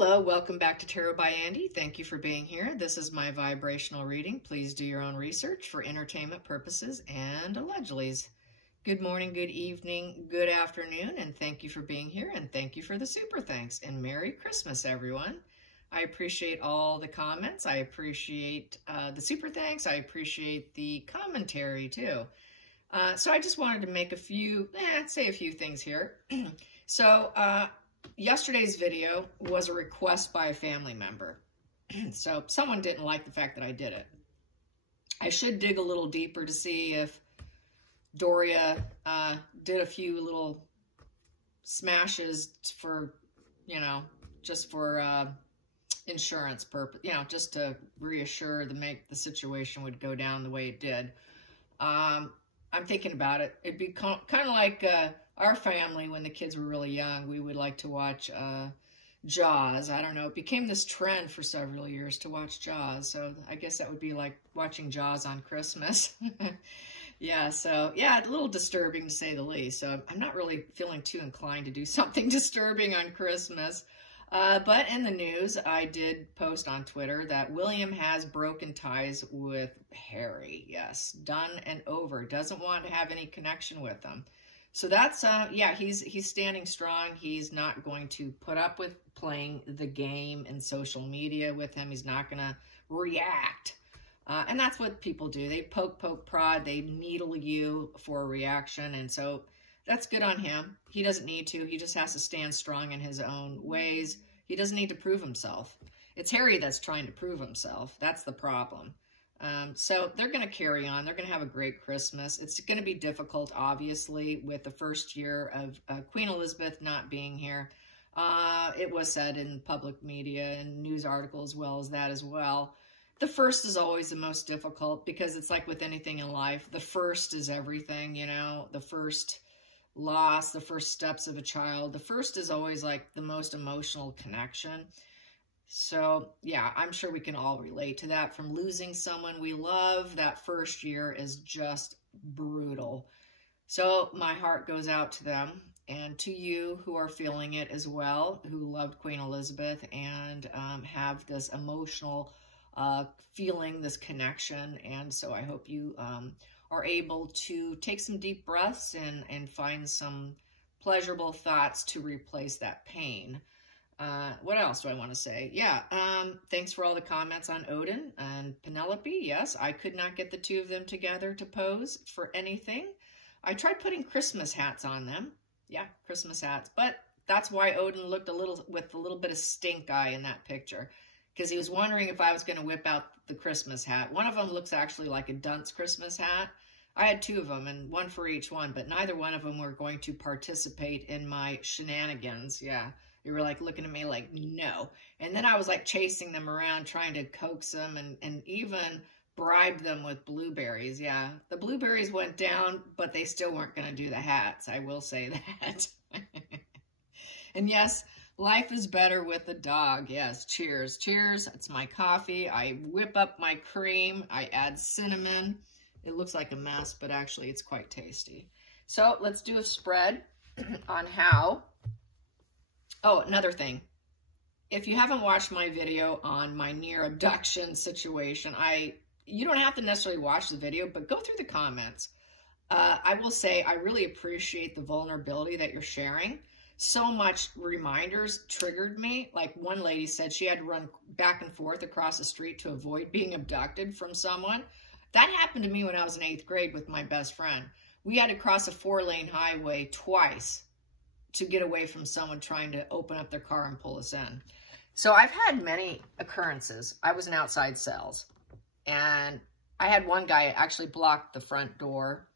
Hello, welcome back to Tarot by Andy. Thank you for being here. This is my vibrational reading. Please do your own research for entertainment purposes and allegedlys. Good morning, good evening, good afternoon, and thank you for being here, and thank you for the super thanks, and Merry Christmas, everyone. I appreciate all the comments. I appreciate the super thanks. I appreciate the commentary, too. So I just wanted to make a few things here. Yesterday's video was a request by a family member. So someone didn't like the fact that I did it. I should dig a little deeper to see if Doria did a few little smashes for, just for insurance purpose, just to reassure make the situation would go down the way it did. I'm thinking about it. It'd be kind of like our family, when the kids were really young, we would like to watch Jaws. I don't know. It became this trend for several years to watch Jaws. So I guess that would be like watching Jaws on Christmas. Yeah, so yeah, a little disturbing to say the least. So I'm not really feeling too inclined to do something disturbing on Christmas. But in the news, I did post on Twitter that William has broken ties with Harry. Yes, done and over. Doesn't want to have any connection with them. So that's, yeah, he's standing strong. He's not going to put up with playing the game in social media with him. He's not going to react. And that's what people do. They poke, prod. They needle you for a reaction. And so that's good on him. He doesn't need to. He just has to stand strong in his own ways. He doesn't need to prove himself. It's Harry that's trying to prove himself. That's the problem. So they're going to carry on. They're going to have a great Christmas. It's going to be difficult, obviously, with the first year of Queen Elizabeth not being here. It was said in public media and news articles as well as that as well. The first is always the most difficult because it's like with anything in life. The first is everything, the first loss, the first steps of a child. The first is always like the most emotional connection. So, yeah, I'm sure we can all relate to that. From losing someone we love, that first year is just brutal. So my heart goes out to them and to you who are feeling it as well, who loved Queen Elizabeth and have this emotional feeling, this connection. And so I hope you are able to take some deep breaths and find some pleasurable thoughts to replace that pain. What else do I want to say? Yeah, thanks for all the comments on Odin and Penelope. Yes, I could not get the two of them together to pose for anything. I tried putting Christmas hats on them. Yeah, Christmas hats. But that's why Odin looked with a little bit of stink eye in that picture, because he was wondering if I was going to whip out the Christmas hat. One of them looks actually like a dunce Christmas hat. I had two of them, and one for each one, but neither one of them were going to participate in my shenanigans. Yeah. They were like looking at me like, no. And then I was like chasing them around, trying to coax them and even bribe them with blueberries. Yeah, the blueberries went down, but they still weren't going to do the hats. I will say that. And yes, life is better with a dog. Yes, cheers. Cheers. It's my coffee. I whip up my cream. I add cinnamon. It looks like a mess, but actually it's quite tasty. So let's do a spread on how... Oh, another thing. If you haven't watched my video on my near abduction situation, you don't have to necessarily watch the video, but go through the comments. I will say I really appreciate the vulnerability that you're sharing. So much reminders triggered me. Like one lady said she had to run back and forth across the street to avoid being abducted from someone. That happened to me when I was in 8th grade with my best friend. We had to cross a 4-lane highway twice to get away from someone trying to open up their car and pull us in. So I've had many occurrences. I was in outside cells, and I had one guy actually block the front door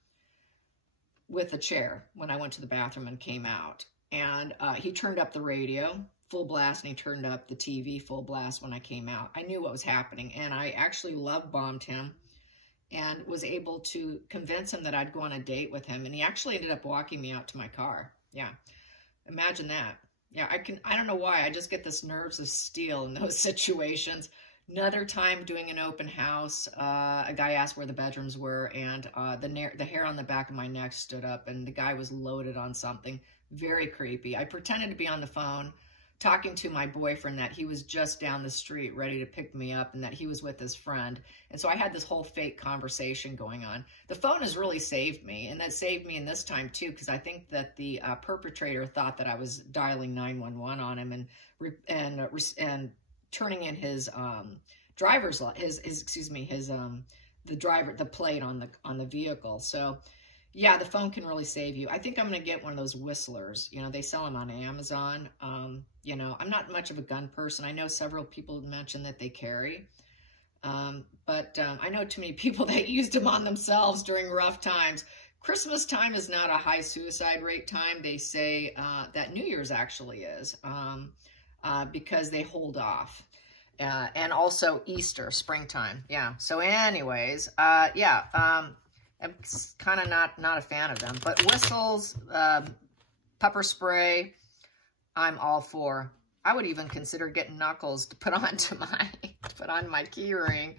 with a chair when I went to the bathroom and came out. And he turned up the radio full blast, and he turned up the TV full blast when I came out. I knew what was happening, and I actually love bombed him and was able to convince him that I'd go on a date with him. And he actually ended up walking me out to my car. Yeah. Imagine that. Yeah, I don't know why. I just get this nerves of steel in those situations. Another time doing an open house, a guy asked where the bedrooms were, and the hair on the back of my neck stood up, and the guy was loaded on something. Very creepy. I pretended to be on the phone, talking to my boyfriend that he was just down the street ready to pick me up and that he was with his friend. And so I had this whole fake conversation going on. The phone has really saved me, and that saved me in this time too, because I think that the perpetrator thought that I was dialing 911 on him and turning in his driver's the plate on the vehicle. So yeah, the phone can really save you. I think I'm going to get one of those whistlers. You know, they sell them on Amazon. You know, I'm not much of a gun person. I know several people mentioned that they carry. But I know too many people that used them on themselves during rough times. Christmas time is not a high suicide rate time. They say that New Year's actually is because they hold off. And also Easter, springtime. Yeah. So anyways, yeah. I'm kind of not a fan of them, but whistles, pepper spray, I'm all for. I would even consider getting knuckles to put onto my key ring.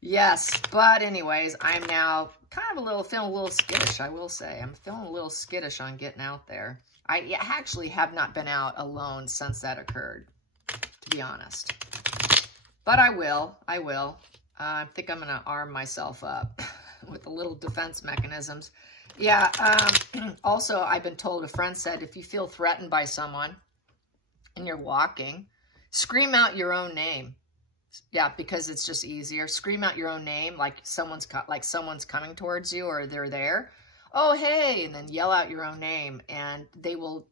Yes, but anyways, I'm now kind of feeling a little skittish, I will say. I'm feeling a little skittish on getting out there. I actually have not been out alone since that occurred, to be honest. But I will. I think I'm going to arm myself up with the little defense mechanisms. Yeah, also, I've been told, a friend said, if you feel threatened by someone and you're walking, scream out your own name. Yeah, because it's just easier. Scream out your own name, like someone's coming towards you or they're there. Oh, hey, and then yell out your own name, and they will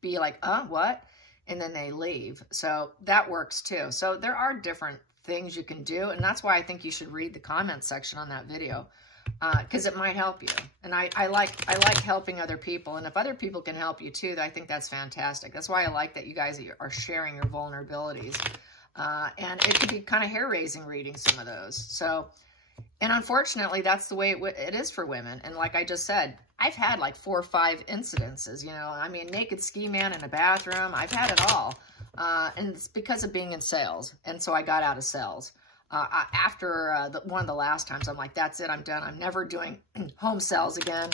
be like, what? And then they leave. So that works too. So there are different things you can do, and that's why I think you should read the comment section on that video, because it might help you. And I like helping other people, and if other people can help you too, I think that's fantastic. That's why I like that you guys are sharing your vulnerabilities, and it could be kind of hair-raising reading some of those. So, and unfortunately, that's the way it is for women. And like I just said, I've had like 4 or 5 incidences, you know, I mean, naked ski man in a bathroom, I've had it all. And it's because of being in sales. And so I got out of sales. After one of the last times, I'm like, that's it, I'm done. I'm never doing home sales again.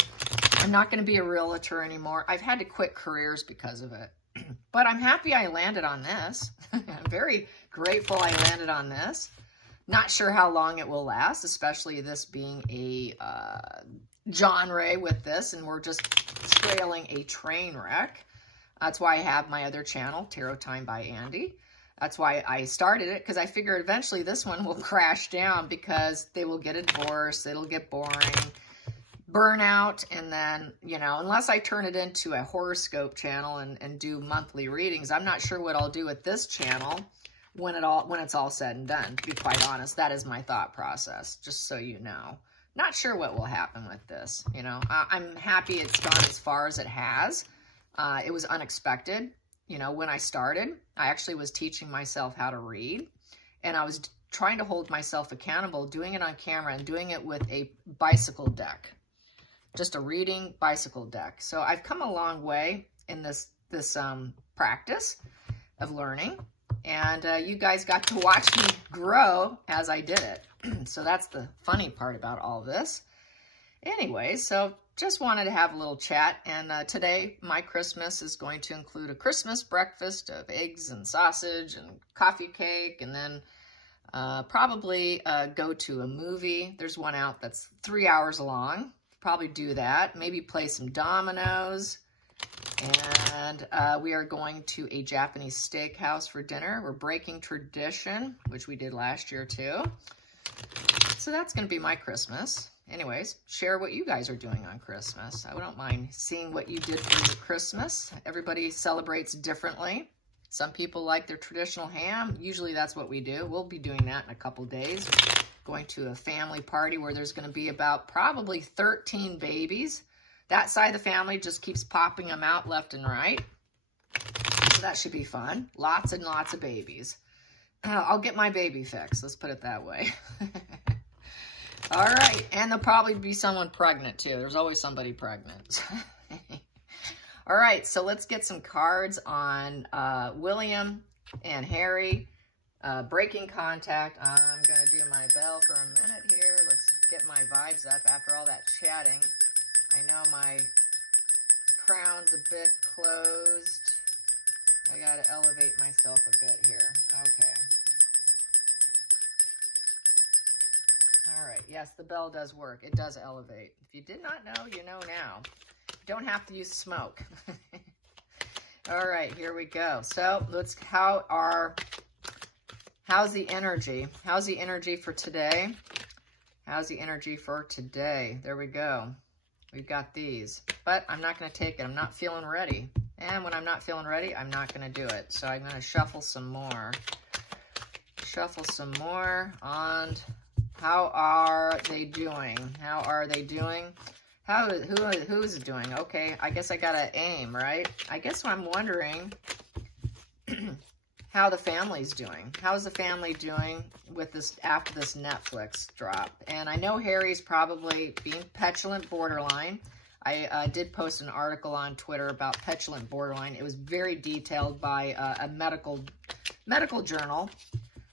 I'm not going to be a realtor anymore. I've had to quit careers because of it. But I'm happy I landed on this. I'm very grateful I landed on this. Not sure how long it will last, especially this being a genre with this, and we're just trailing a train wreck. That's why I have my other channel, Tarot Time by Andy. That's why I started it, because I figure eventually this one will crash down because they will get a divorce, it'll get boring, burnout, and then, you know, unless I turn it into a horoscope channel and do monthly readings, I'm not sure what I'll do with this channel when it's all said and done, to be quite honest. That is my thought process, just so you know. Not sure what will happen with this, you know. I'm happy it's gone as far as it has. It was unexpected. You know, when I started, I actually was teaching myself how to read, and I was trying to hold myself accountable, doing it on camera and doing it with a bicycle deck, just a reading bicycle deck. So I've come a long way in this practice of learning, and you guys got to watch me grow as I did it. So that's the funny part about all this. Anyway, so just wanted to have a little chat, and today my Christmas is going to include a Christmas breakfast of eggs and sausage and coffee cake, and then probably go to a movie. There's one out that's 3 hours long. Probably do that. Maybe play some dominoes. And we are going to a Japanese steakhouse for dinner. We're breaking tradition, which we did last year too. So that's going to be my Christmas. Anyways, share what you guys are doing on Christmas. I don't mind seeing what you did for your Christmas. Everybody celebrates differently. Some people like their traditional ham. Usually that's what we do. We'll be doing that in a couple days. Going to a family party where there's going to be about probably 13 babies. That side of the family just keeps popping them out left and right. So that should be fun. Lots and lots of babies. I'll get my baby fix. Let's put it that way. All right. And there'll probably be someone pregnant too. There's always somebody pregnant. All right. So let's get some cards on William and Harry. Breaking contact. I'm going to do my bell for a minute here. Let's get my vibes up after all that chatting. I know my crown's a bit closed. I got to elevate myself a bit here. Okay. All right. Yes, the bell does work. It does elevate. If you did not know, you know now. You don't have to use smoke. All right, here we go. So how's the energy? How's the energy for today? How's the energy for today? There we go. We've got these, but I'm not going to take it. I'm not feeling ready. And when I'm not feeling ready, I'm not going to do it. So I'm going to shuffle some more. Shuffle some more on how are they doing? How are they doing? Who's it doing? Okay, I guess I got to aim, right? I guess I'm wondering how the family's doing. How's the family doing with this after this Netflix drop? And I know Harry's probably being petulant borderline. I did post an article on Twitter about petulant borderline. It was very detailed by a medical journal.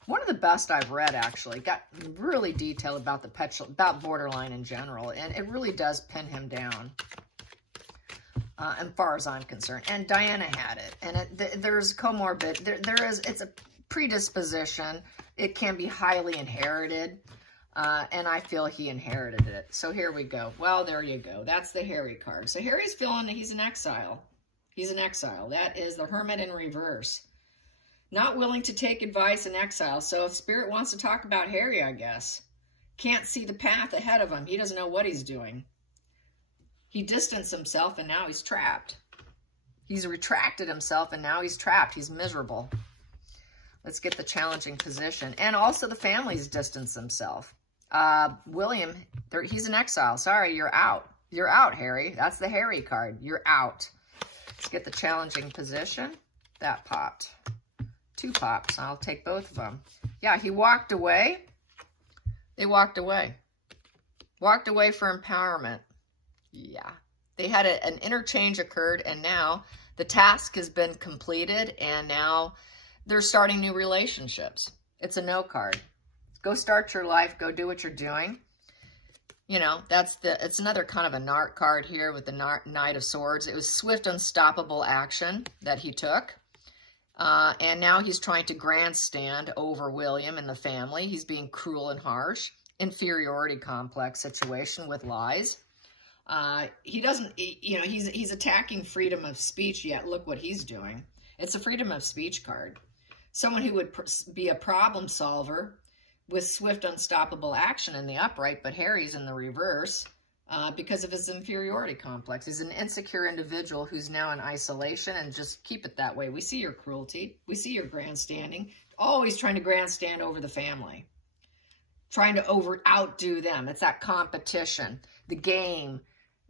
One of the best I've read, actually. Got really detailed about about borderline in general, and it really does pin him down. As far as I'm concerned. And Diana had it. And there's comorbid. It's a predisposition. It can be highly inherited. And I feel he inherited it. So here we go. Well, there you go. That's the Harry card. So Harry's feeling that he's in exile. He's in exile. That is the Hermit in reverse. Not willing to take advice in exile. So if Spirit wants to talk about Harry, I guess. Can't see the path ahead of him. He doesn't know what he's doing. He distanced himself and now he's trapped. He's retracted himself and now he's trapped. He's miserable. Let's get the challenging position. And also the family's distanced themselves. William, he's in exile. Sorry, you're out. You're out, Harry. That's the Harry card. You're out. Let's get the challenging position. That popped. 2 pops. I'll take both of them. Yeah, he walked away. They walked away. Walked away for empowerment. Yeah, they had an interchange occurred, and now the task has been completed, and now they're starting new relationships. It's a no card. Go start your life. Go do what you're doing. You know, it's another kind of a Nart card here with the Knight of Swords. It was swift, unstoppable action that he took. And now he's trying to grandstand over William and the family. He's being cruel and harsh. Inferiority complex situation with lies. He doesn't, you know, he's attacking freedom of speech, yet look what he's doing. It's a freedom of speech card. Someone who would be a problem solver with swift, unstoppable action in the upright, but Harry's in the reverse because of his inferiority complex. He's an insecure individual who's now in isolation, and just keep it that way. We see your cruelty. We see your grandstanding. Always trying to grandstand over the family. Trying to outdo them. It's that competition. The game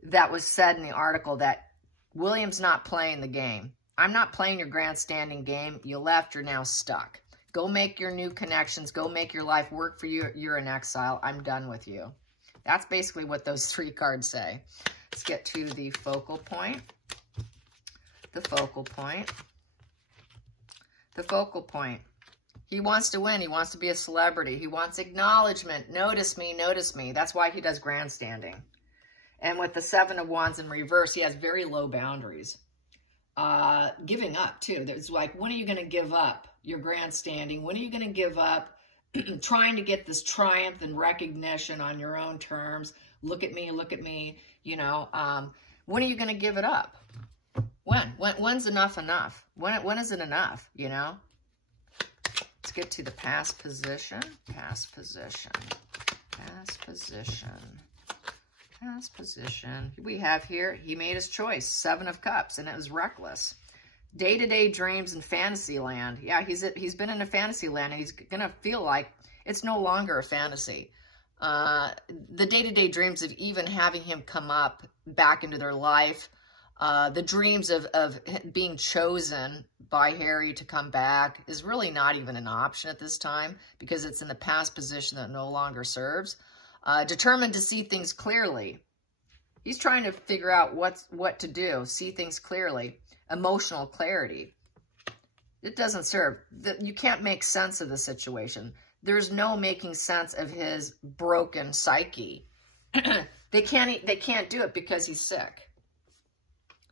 that was said in the article that William's not playing the game. I'm not playing your grandstanding game. You left, you're now stuck. Go make your new connections. Go make your life work for you. You're in exile. I'm done with you. That's basically what those 3 cards say. Let's get to the focal point. The focal point. The focal point. He wants to win. He wants to be a celebrity. He wants acknowledgement. Notice me, notice me. That's why he does grandstanding. And with the 7 of Wands in reverse, he has very low boundaries. Giving up, too. There's like, when are you going to give up your grandstanding? When are you going to give up trying to get this triumph and recognition on your own terms? Look at me, you know. When are you going to give it up? When's enough enough? When is it enough, you know? Let's get to the past position. Past position. Past position. Past position. We have here, he made his choice. 7 of Cups, and it was reckless. Day-to-day dreams in fantasy land. Yeah, he's been in a fantasy land, and he's going to feel like it's no longer a fantasy. The day-to-day dreams of even having him come up back into their life. The dreams of being chosen by Harry to come back is really not even an option at this time because it's in the past position that no longer serves. Determined to see things clearly. He's trying to figure out what to do, see things clearly. Emotional clarity. It doesn't serve. You can't make sense of the situation. There's no making sense of his broken psyche. They can't do it because he's sick.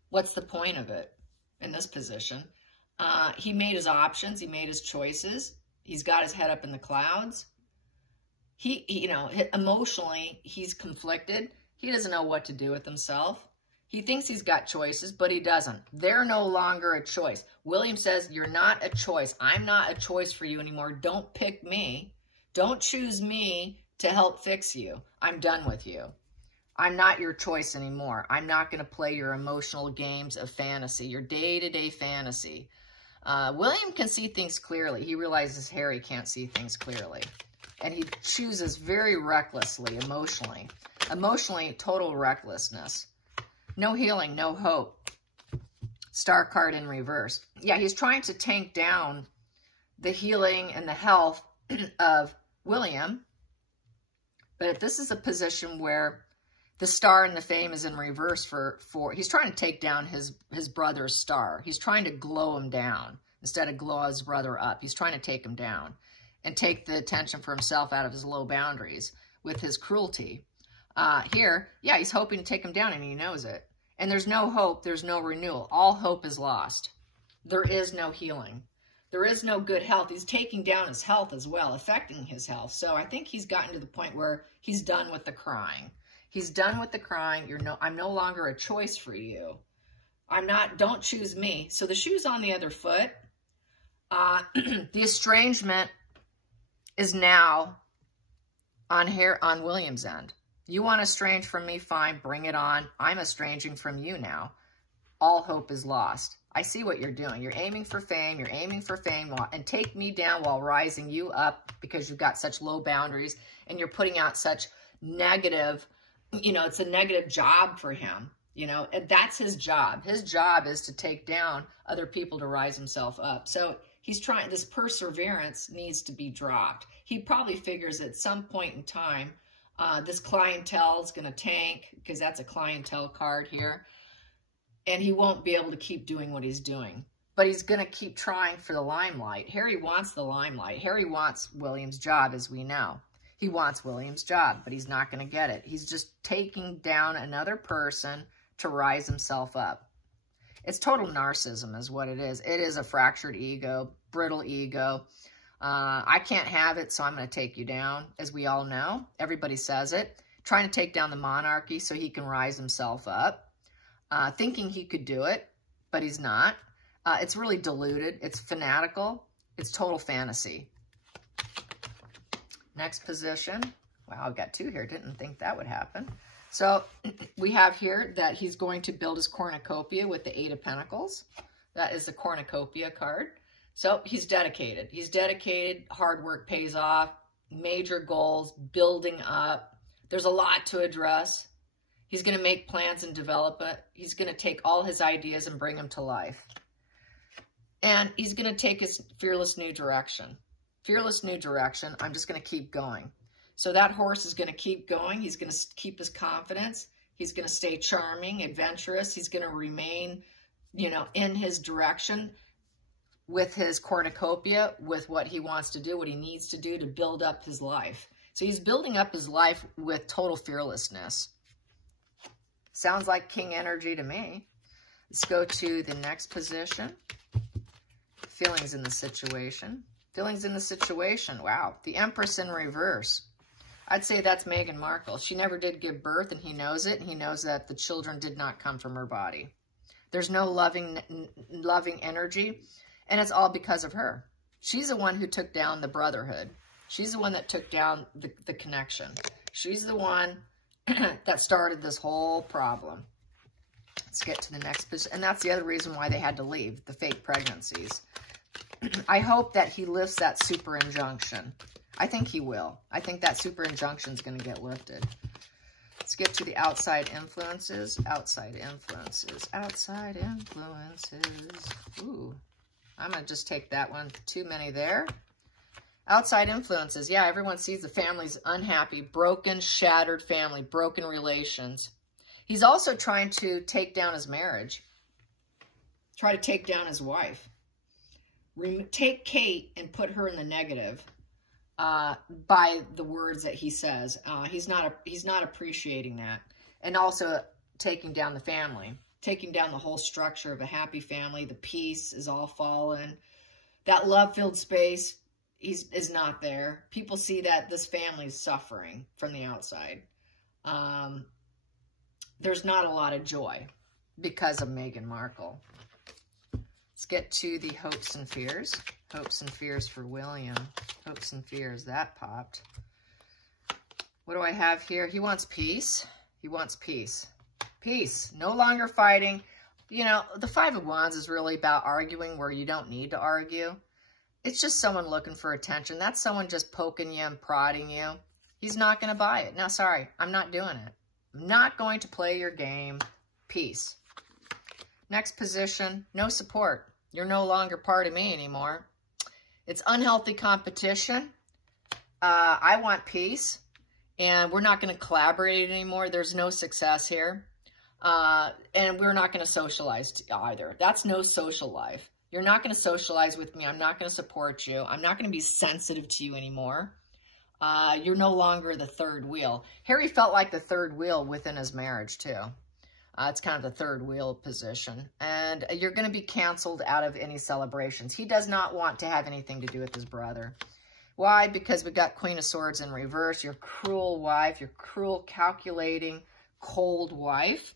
What's the point of it in this position? He made his options. He made his choices. He's got his head up in the clouds. You know, emotionally, he's conflicted. He doesn't know what to do with himself. He thinks he's got choices, but he doesn't. They're no longer a choice. William says, you're not a choice. I'm not a choice for you anymore. Don't pick me. Don't choose me to help fix you. I'm done with you. I'm not your choice anymore. I'm not going to play your emotional games of fantasy, your day-to-day fantasy. William can see things clearly. He realizes Harry can't see things clearly. And he chooses very recklessly, emotionally. Emotionally, total recklessness. No healing, no hope. Star card in reverse. Yeah, he's trying to tank down the healing and the health of William. But this is a position where the star and the fame is in reverse for he's trying to take down his brother's star. He's trying to glow him down instead of glow his brother up. He's trying to take him down and take the attention for himself out of his low boundaries with his cruelty. Here, yeah, he's hoping to take him down, and he knows it. And there's no hope. There's no renewal. All hope is lost. There is no healing. There is no good health. He's taking down his health as well, affecting his health. So I think he's gotten to the point where he's done with the crying. He's done with the crying. I'm no longer a choice for you. Don't choose me. So the shoe's on the other foot. The estrangement is now on William's end. You want to estrange from me? Fine, bring it on. I'm estranging from you now. All hope is lost. I see what you're doing. You're aiming for fame. You're aiming for fame and take me down while rising you up because you've got such low boundaries and you're putting out such negative, you know, it's a negative job for him. You know, and that's his job. His job is to take down other people to rise himself up. So he's trying, this perseverance needs to be dropped. He probably figures at some point in time, this clientele is going to tank because that's a clientele card here. And he won't be able to keep doing what he's doing. But he's going to keep trying for the limelight. Harry wants the limelight. Harry wants William's job, as we know. He wants William's job, but he's not going to get it. He's just taking down another person to rise himself up. It's total narcissism is what it is. It is a fractured ego, brittle ego. I can't have it, so I'm going to take you down, as we all know. Everybody says it. Trying to take down the monarchy so he can rise himself up. Thinking he could do it, but he's not. It's really diluted. It's fanatical. It's total fantasy. Next position. Wow, I've got two here. Didn't think that would happen. So we have here that he's going to build his cornucopia with the Eight of Pentacles. That is the cornucopia card. So he's dedicated. He's dedicated. Hard work pays off. Major goals, building up. There's a lot to address. He's going to make plans and develop it. He's going to take all his ideas and bring them to life. And he's going to take his fearless new direction. Fearless new direction. I'm just going to keep going. So that horse is going to keep going. He's going to keep his confidence. He's going to stay charming, adventurous. He's going to remain, you know, in his direction with his cornucopia, with what he wants to do, what he needs to do to build up his life. So he's building up his life with total fearlessness. Sounds like king energy to me. Let's go to the next position. Feelings in the situation. Feelings in the situation. Wow. The Empress in reverse. I'd say that's Meghan Markle. She never did give birth, and he knows it. And he knows that the children did not come from her body. There's no loving energy, and it's all because of her. She's the one who took down the brotherhood. She's the one that took down the connection. She's the one that started this whole problem. Let's get to the next position. And that's the other reason why they had to leave, the fake pregnancies. I hope that he lifts that super injunction. I think he will. I think that super injunction is going to get lifted. Let's get to the outside influences. Outside influences. Outside influences. Ooh. I'm going to just take that one. Too many there. Outside influences. Yeah, everyone sees the family's unhappy, broken, shattered family, broken relations. He's also trying to take down his marriage. Try to take down his wife. Take Kate and put her in the negative by the words that he says. He's not appreciating that. And also taking down the family. taking down the whole structure of a happy family. The peace is all fallen. That love-filled space is not there. People see that this family is suffering from the outside. There's not a lot of joy because of Meghan Markle. Let's get to the hopes and fears. Hopes and fears for William. Hopes and fears. That popped. What do I have here? He wants peace. He wants peace. Peace. No longer fighting. You know, the Five of Wands is really about arguing where you don't need to argue. It's just someone looking for attention. That's someone just poking you and prodding you. He's not going to buy it. No, sorry. I'm not doing it. I'm not going to play your game. Peace. Next position, no support. You're no longer part of me anymore. It's unhealthy competition. I want peace. And we're not going to collaborate anymore. There's no success here. And we're not going to socialize either. That's no social life. You're not going to socialize with me. I'm not going to support you. I'm not going to be sensitive to you anymore. You're no longer the third wheel. Harry felt like the third wheel within his marriage, too. It's kind of the third wheel position. And you're going to be canceled out of any celebrations. He does not want to have anything to do with his brother. Why? Because we've got Queen of Swords in reverse. Your cruel wife, your cruel, calculating, cold wife.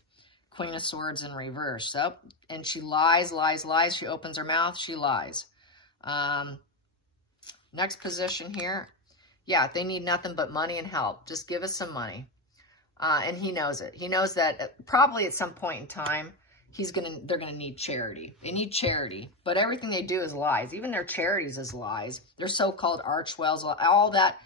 Queen of Swords in reverse. So, and she lies, lies, lies. She opens her mouth, she lies. Next position here. Yeah, they need nothing but money and help. Just give us some money. And he knows it. He knows that probably at some point in time, they're gonna need charity. They need charity, but everything they do is lies. Even their charities is lies. Their so-called archwells, all that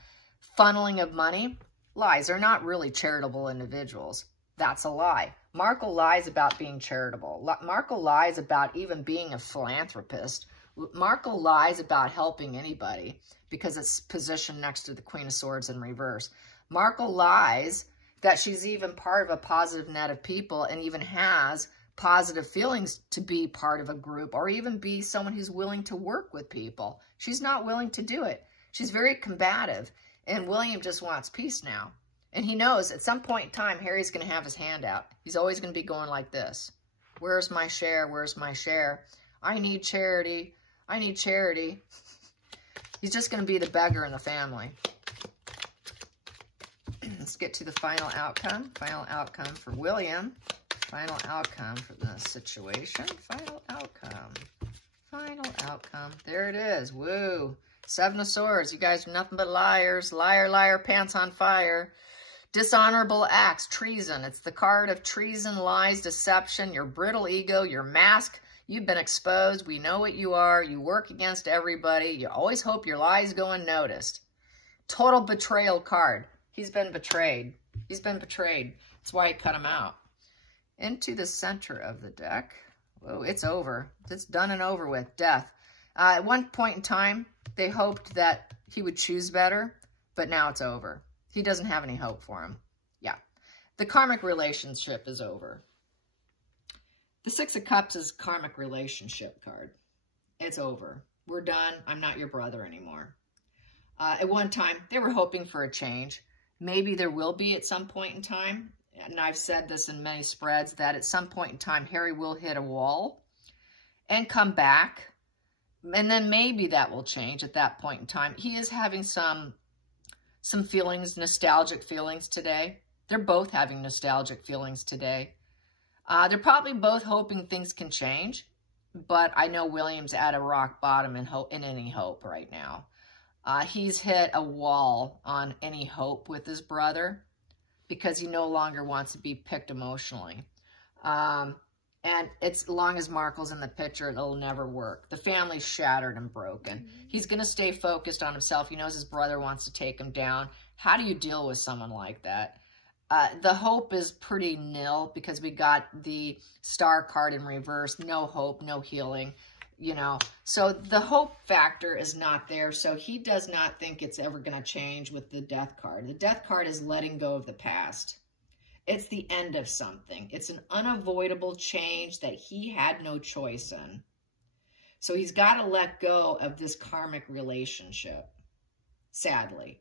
funneling of money, lies. They're not really charitable individuals. That's a lie. Markle lies about being charitable. Markle lies about even being a philanthropist. Markle lies about helping anybody because it's positioned next to the Queen of Swords in reverse. Markle lies that she's even part of a positive net of people and even has positive feelings to be part of a group or even be someone who's willing to work with people. She's not willing to do it. She's very combative, and William just wants peace now. And he knows at some point in time, Harry's going to have his hand out. He's always going to be going like this. Where's my share? Where's my share? I need charity. I need charity. He's just going to be the beggar in the family. Let's get to the final outcome. Final outcome for William. Final outcome for the situation. Final outcome. Final outcome. There it is. Woo. Seven of Swords. You guys are nothing but liars. Liar, liar, pants on fire. Dishonorable acts. Treason. It's the card of treason, lies, deception, your brittle ego, your mask. You've been exposed. We know what you are. You work against everybody. You always hope your lies go unnoticed. Total betrayal card. He's been betrayed. He's been betrayed. That's why I cut him out. Into the center of the deck. Whoa, it's over. It's done and over with. Death. At one point in time, they hoped that he would choose better, but now it's over. He doesn't have any hope for him. Yeah. The karmic relationship is over. The Six of Cups is karmic relationship card. It's over. We're done. I'm not your brother anymore. At one time, they were hoping for a change. Maybe there will be at some point in time. And I've said this in many spreads, that at some point in time, Harry will hit a wall and come back. And then maybe that will change at that point in time. He is having some feelings, nostalgic feelings today. They're both having nostalgic feelings today. They're probably both hoping things can change. But I know William's at a rock bottom in any hope right now. He's hit a wall on any hope with his brother, because he no longer wants to be picked emotionally. And as long as Markle's in the picture, it'll never work. The family's shattered and broken. He's going to stay focused on himself. He knows his brother wants to take him down. How do you deal with someone like that? The hope is pretty nil because we got the Star card in reverse. No hope, no healing. You know, so the hope factor is not there. So he does not think it's ever going to change with the Death card. The Death card is letting go of the past. It's the end of something. It's an unavoidable change that he had no choice in. So he's got to let go of this karmic relationship, sadly.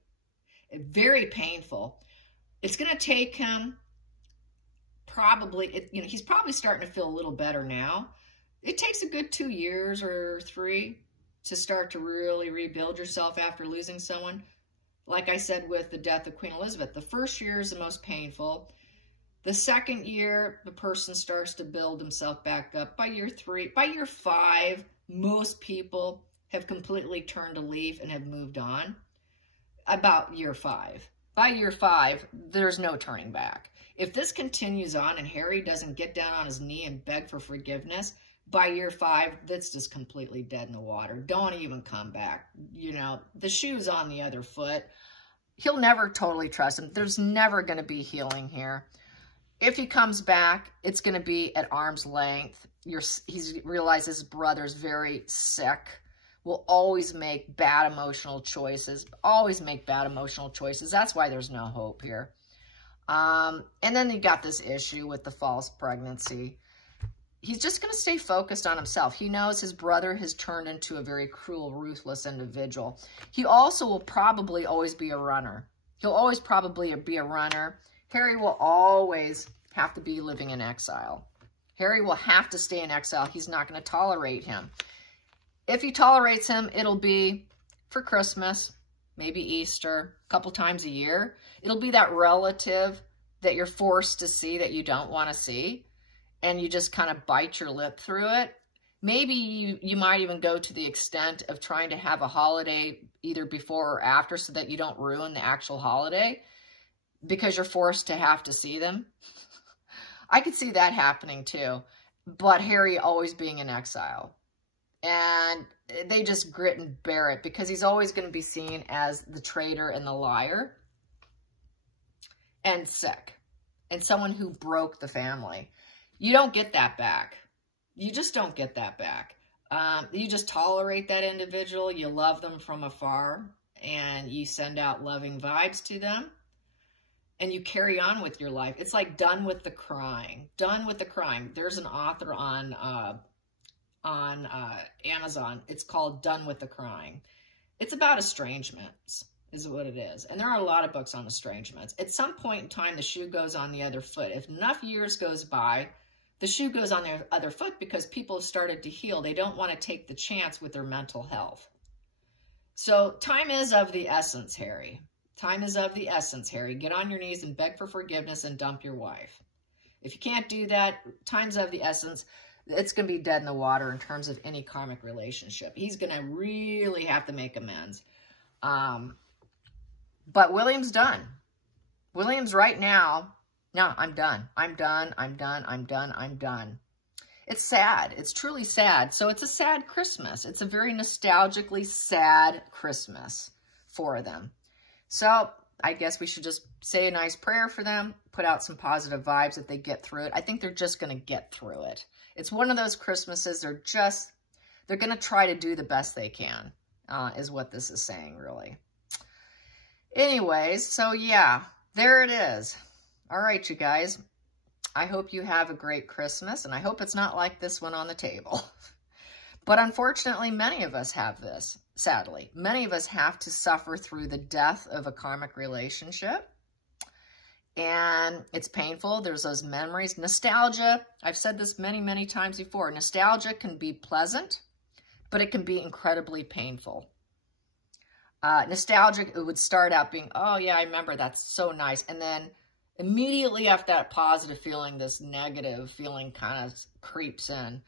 Very painful. It's going to take him probably, he's probably starting to feel a little better now. It takes a good 2 years or 3 to start to really rebuild yourself after losing someone. Like I said with the death of Queen Elizabeth, the first year is the most painful. The second year, the person starts to build himself back up. By year 3, by year 5, most people have completely turned a leaf and have moved on. About year 5. By year 5, there's no turning back. If this continues on and Harry doesn't get down on his knee and beg for forgiveness, by year 5, that's just completely dead in the water. Don't even come back. You know, the shoe's on the other foot. He'll never totally trust him. There's never going to be healing here. If he comes back, it's going to be at arm's length. He realizes his brother's very sick. Will always make bad emotional choices. Always make bad emotional choices. That's why there's no hope here. And then you got this issue with the false pregnancy. He's just going to stay focused on himself. He knows his brother has turned into a very cruel, ruthless individual. He also will probably always be a runner. He'll always probably be a runner. Harry will always have to be living in exile. Harry will have to stay in exile. He's not going to tolerate him. If he tolerates him, it'll be for Christmas, maybe Easter, a couple times a year. It'll be that relative that you're forced to see that you don't want to see, and you just kind of bite your lip through it. Maybe you might even go to the extent of trying to have a holiday either before or after so that you don't ruin the actual holiday, because you're forced to have to see them. I could see that happening too, but Harry always being in exile. And they just grit and bear it because he's always going to be seen as the traitor and the liar and sick and someone who broke the family. You don't get that back. You just don't get that back. You just tolerate that individual. You love them from afar and you send out loving vibes to them. And you carry on with your life. It's like Done with the Crying. Done with the Crying. There's an author on Amazon. It's called Done with the Crying. It's about estrangements, is what it is. And there are a lot of books on estrangements. At some point in time, the shoe goes on the other foot. If enough years goes by, the shoe goes on their other foot because people have started to heal. They don't want to take the chance with their mental health. So time is of the essence, Harry. Time is of the essence, Harry. Get on your knees and beg for forgiveness and dump your wife. If you can't do that, time's of the essence. It's going to be dead in the water in terms of any karmic relationship. He's going to really have to make amends. But William's done. William's right now, no, I'm done. I'm done. I'm done. I'm done. I'm done. It's sad. It's truly sad. So it's a sad Christmas. It's a very nostalgically sad Christmas for them. So I guess we should just say a nice prayer for them, put out some positive vibes that they get through it. I think they're just going to get through it. It's one of those Christmases, they're going to try to do the best they can, is what this is saying, really. Anyways, so yeah, there it is. All right, you guys. I hope you have a great Christmas, and I hope it's not like this one on the table. But unfortunately, many of us have this. Sadly, many of us have to suffer through the death of a karmic relationship. And it's painful. There's those memories. Nostalgia, I've said this many, many times before. Nostalgia can be pleasant, but it can be incredibly painful. Nostalgic, it would start out being, oh yeah, I remember, that's so nice. And then immediately after that positive feeling, this negative feeling kind of creeps in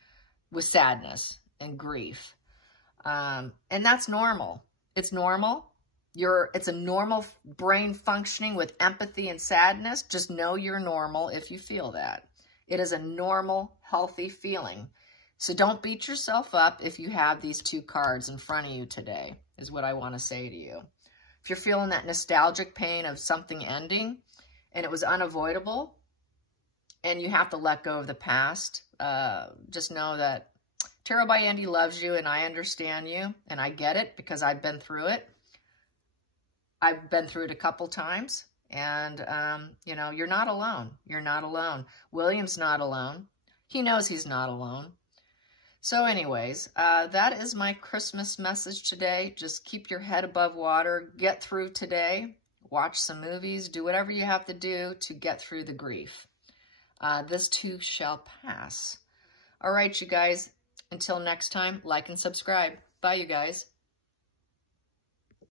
with sadness and grief. And that's normal. It's normal. It's a normal brain functioning with empathy and sadness. Just know you're normal if you feel that. It is a normal, healthy feeling. So don't beat yourself up if you have these two cards in front of you today, is what I want to say to you. If you're feeling that nostalgic pain of something ending and it was unavoidable and you have to let go of the past, just know that Tarot by Andy loves you, and I understand you, and I get it because I've been through it. I've been through it a couple times, and, you know, you're not alone. You're not alone. William's not alone. He knows he's not alone. So anyways, that is my Christmas message today. Just keep your head above water. Get through today. Watch some movies. Do whatever you have to do to get through the grief. This too shall pass. All right, you guys. Until next time, like and subscribe. Bye, you guys.